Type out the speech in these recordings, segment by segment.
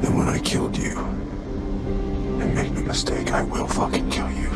then when I killed you, and make no mistake, I will fucking kill you,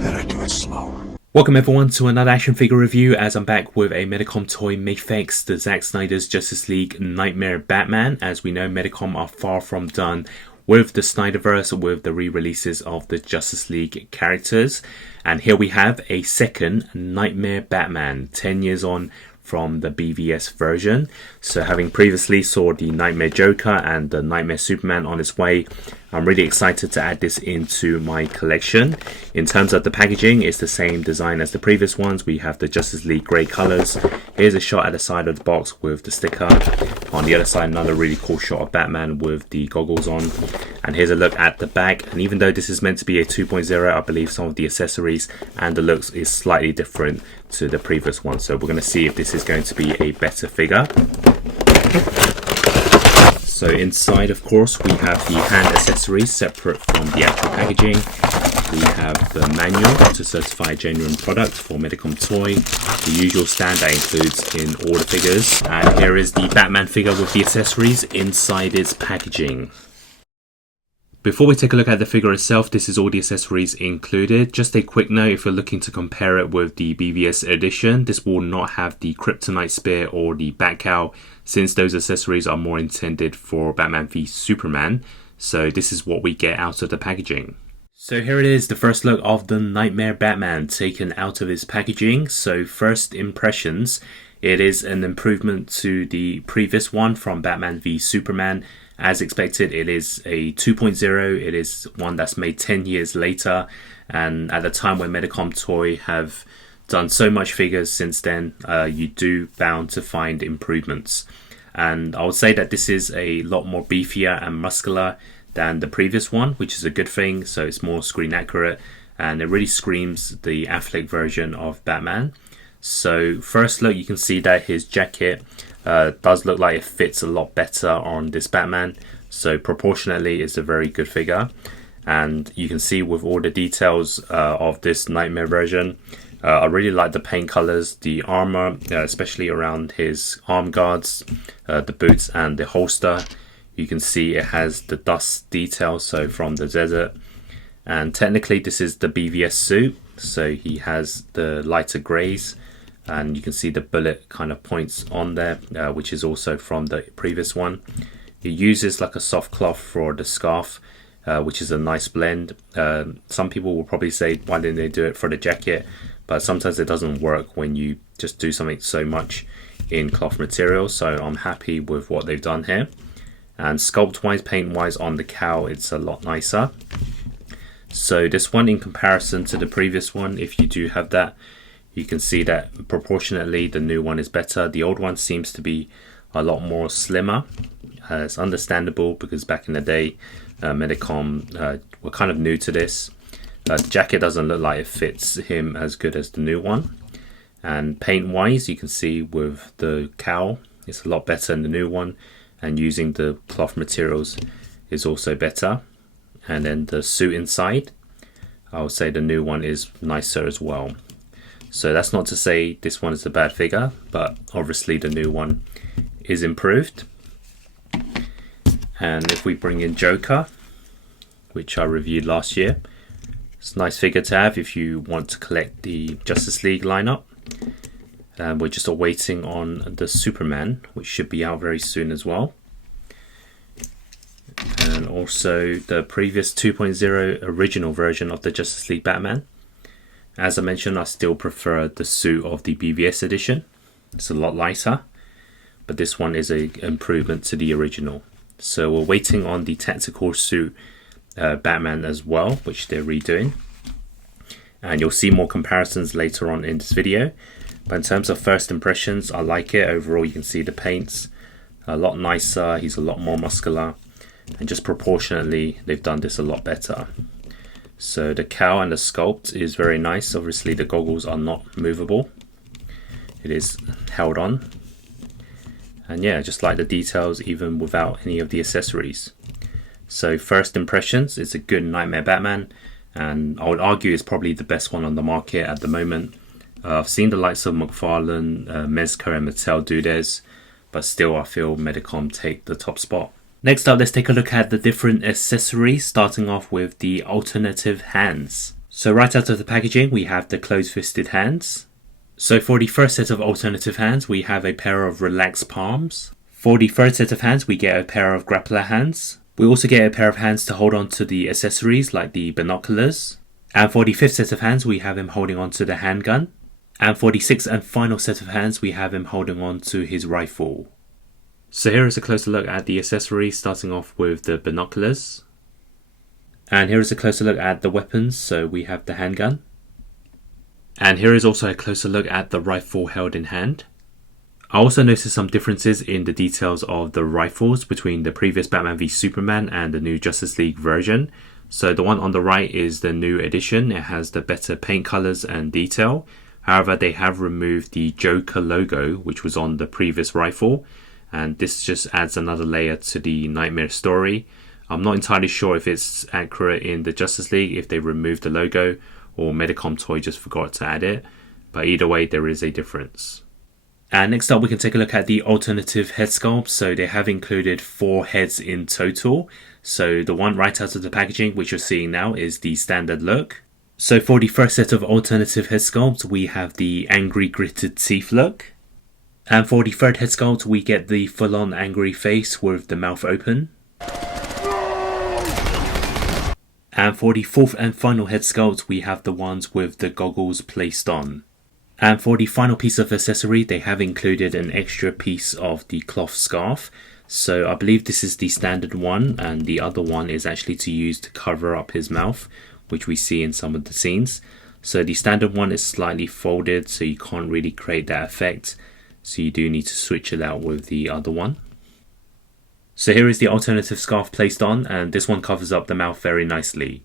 then I do it slow. Welcome everyone to another action figure review, as I'm back with a Medicom toy Mafex, the ZACK SNYDER'S Justice League Knightmare Batman. As we know, Medicom are far from done with the Snyderverse, with the re-releases of the Justice League characters. And here we have a second Knightmare Batman, 10 years on from the BVS version. So having previously saw the Knightmare Joker and the Knightmare Superman on its way, I'm really excited to add this into my collection. In terms of the packaging, it's the same design as the previous ones. We have the Justice League grey colours. Here's a shot at the side of the box with the sticker. On the other side, another really cool shot of Batman with the goggles on. And here's a look at the back. And even though this is meant to be a 2.0, I believe some of the accessories and the looks is slightly different to the previous one. So we're going to see if this is going to be a better figure. So inside, of course, we have the hand accessories separate from the actual packaging. We have the manual to certify a genuine product for Medicom toy, the usual stand that includes in all the figures. And here is the Batman figure with the accessories inside its packaging. Before we take a look at the figure itself, this is all the accessories included. Just a quick note, if you're looking to compare it with the BVS edition, this will not have the Kryptonite Spear or the Batcowl, since those accessories are more intended for Batman v Superman. So this is what we get out of the packaging. So here it is, the first look of the Knightmare Batman taken out of its packaging. So first impressions, it is an improvement to the previous one from Batman v Superman. As expected, it is a 2.0, it is one that's made 10 years later, and at the time when Medicom toy have done so much figures since then, you do bound to find improvements. And I would say that this is a lot more beefier and muscular than the previous one, which is a good thing. So it's more screen accurate, and it really screams the Affleck version of Batman. So first look, you can see that his jacket does look like it fits a lot better on this Batman. So proportionately, it's a very good figure. And you can see with all the details of this Knightmare version, I really like the paint colors, the armor, especially around his arm guards, the boots and the holster. You can see it has the dust detail, so from the desert. And technically this is the BVS suit, so he has the lighter grays, and you can see the bullet kind of points on there, which is also from the previous one. He uses like a soft cloth for the scarf, which is a nice blend. Some people will probably say, why didn't they do it for the jacket? But sometimes it doesn't work when you just do something so much in cloth material. So I'm happy with what they've done here. And sculpt wise, paint wise on the cowl, it's a lot nicer. So this one, in comparison to the previous one, if you do have that, you can see that proportionately the new one is better. The old one seems to be a lot more slimmer. It's understandable because back in the day, Medicom were kind of new to this. The jacket doesn't look like it fits him as good as the new one. And paint wise, you can see with the cowl, it's a lot better than the new one. And using the cloth materials is also better. And then the suit inside, I would say the new one is nicer as well. So that's not to say this one is a bad figure, but obviously the new one is improved. And if we bring in Joker, which I reviewed last year, it's a nice figure to have if you want to collect the Justice League lineup. And we're just awaiting on the Superman, which should be out very soon as well. And also the previous 2.0 original version of the Justice League Batman. As I mentioned, I still prefer the suit of the BVS edition. It's a lot lighter, but this one is an improvement to the original. So we're waiting on the tactical suit Batman as well, which they're redoing. And you'll see more comparisons later on in this video. But in terms of first impressions, I like it. Overall, you can see the paint's a lot nicer. He's a lot more muscular. And just proportionately, they've done this a lot better. So the cowl and the sculpt is very nice. Obviously the goggles are not movable. It is held on. And yeah, just like the details even without any of the accessories. So first impressions, it's a good Knightmare Batman. And I would argue it's probably the best one on the market at the moment. I've seen the likes of McFarlane, Mezco and Mattel do theirs. But still I feel Medicom take the top spot. Next up, let's take a look at the different accessories, starting off with the alternative hands. So right out of the packaging, we have the closed-fisted hands. So for the first set of alternative hands, we have a pair of relaxed palms. For the third set of hands, we get a pair of grappler hands. We also get a pair of hands to hold on to the accessories like the binoculars. And for the fifth set of hands, we have him holding on to the handgun. And for the sixth and final set of hands, we have him holding on to his rifle. So here is a closer look at the accessories, starting off with the binoculars. And here is a closer look at the weapons, so we have the handgun. And here is also a closer look at the rifle held in hand. I also noticed some differences in the details of the rifles between the previous Batman v Superman and the new Justice League version. So the one on the right is the new edition. It has the better paint colors and detail. However, they have removed the Joker logo, which was on the previous rifle. And this just adds another layer to the Knightmare story. I'm not entirely sure if it's accurate in the Justice League, if they removed the logo, or Medicom Toy just forgot to add it. But either way, there is a difference. And next up, we can take a look at the alternative head sculpt. So they have included 4 heads in total. So the one right out of the packaging, which you're seeing now, is the standard look. So for the first set of alternative head sculpt, we have the angry gritted teeth look. And for the third head sculpt, we get the full-on angry face with the mouth open. And for the fourth and final head sculpt, we have the ones with the goggles placed on. And for the final piece of accessory, they have included an extra piece of the cloth scarf. So I believe this is the standard one, and the other one is actually to use to cover up his mouth, which we see in some of the scenes. So the standard one is slightly folded, so you can't really create that effect. So you do need to switch it out with the other one. So here is the alternative scarf placed on, and this one covers up the mouth very nicely.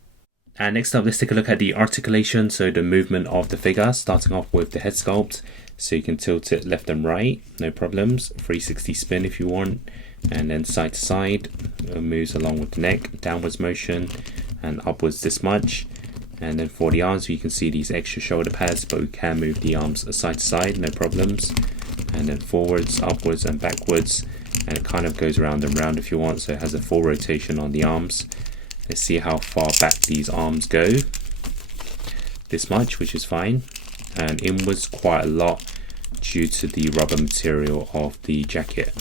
And next up, let's take a look at the articulation, so the movement of the figure, starting off with the head sculpt. So you can tilt it left and right, no problems. 360 spin if you want, and then side to side. It moves along with the neck, downwards motion, and upwards this much. And then for the arms, you can see these extra shoulder pads, but we can move the arms side to side, no problems. And then forwards, upwards, and backwards. And it kind of goes round and round if you want, so it has a full rotation on the arms. Let's see how far back these arms go. This much, which is fine. And inwards quite a lot due to the rubber material of the jacket.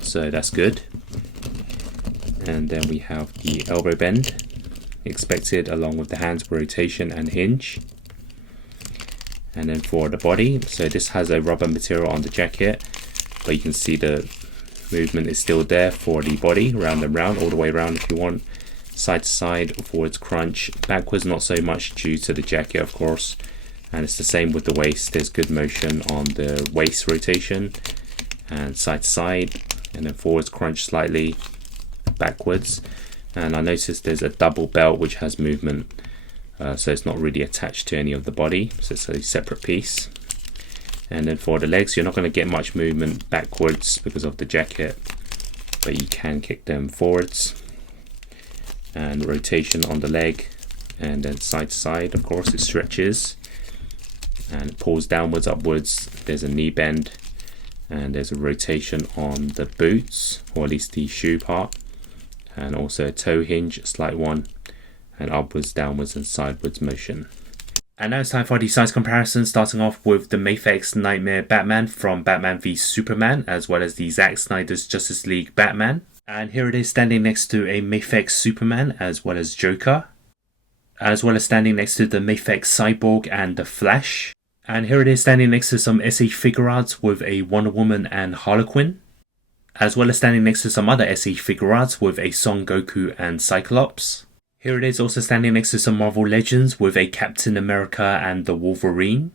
So that's good. And then we have the elbow bend expected, along with the hands rotation and hinge. And then for the body, so this has a rubber material on the jacket, but you can see the movement is still there for the body, round and round, all the way around if you want. Side to side, forwards crunch, backwards not so much due to the jacket of course. And it's the same with the waist, there's good motion on the waist rotation. And side to side, and then forwards crunch slightly, backwards. And I noticed there's a double belt which has movement. So it's not really attached to any of the body, so it's a separate piece. And then for the legs, you're not going to get much movement backwards because of the jacket, but you can kick them forwards. And rotation on the leg, and then side to side, of course it stretches and it pulls downwards, upwards. There's a knee bend, and there's a rotation on the boots, or at least the shoe part, and also a toe hinge, a slight one, and upwards, downwards, and sidewards motion. And now it's time for the size comparison, starting off with the Mafex Knightmare Batman from Batman v Superman, as well as the ZACK SNYDER'S Justice League Batman. And here it is standing next to a Mafex Superman, as well as Joker, as well as standing next to the Mafex Cyborg and the Flash. And here it is standing next to some SE figure arts with a Wonder Woman and Harlequin, as well as standing next to some other SE figure arts with a Son Goku and Cyclops. Here it is also standing next to some Marvel Legends with a Captain America and the Wolverine.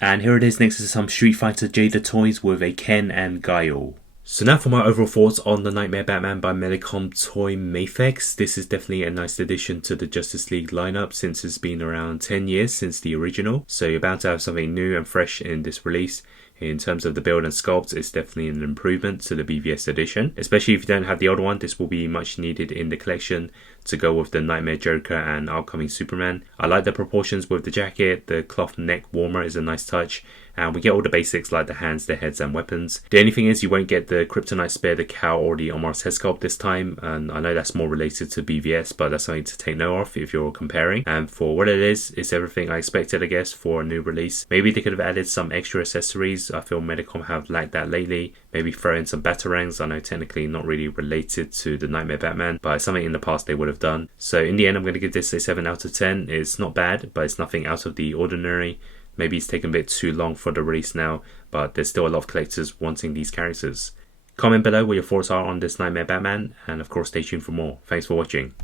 And here it is next to some Street Fighter Jada toys with a Ken and Guile. So now for my overall thoughts on the Knightmare Batman by Medicom Toy Mafex. This is definitely a nice addition to the Justice League lineup since it's been around 10 years since the original. So you're bound to have something new and fresh in this release. In terms of the build and sculpt, it's definitely an improvement to the BVS edition. Especially if you don't have the old one, this will be much needed in the collection to go with the Knightmare Joker and upcoming Superman. I like the proportions with the jacket, the cloth neck warmer is a nice touch, and we get all the basics like the hands, the heads, and weapons. The only thing is you won't get the Kryptonite Spear, the cow, or the Omar's head sculpt this time, and I know that's more related to BVS, but that's something to take note of if you're comparing. And for what it is, it's everything I expected, I guess, for a new release. Maybe they could have added some extra accessories. I feel Medicom have lacked that lately. Maybe throw in some batarangs. I know technically not really related to the Knightmare Batman, but it's something in the past they would have done. So in the end, I'm going to give this a 7 out of 10. It's not bad, but it's nothing out of the ordinary. Maybe it's taken a bit too long for the release now, but there's still a lot of collectors wanting these characters. Comment below what your thoughts are on this Knightmare Batman, and of course stay tuned for more. Thanks for watching.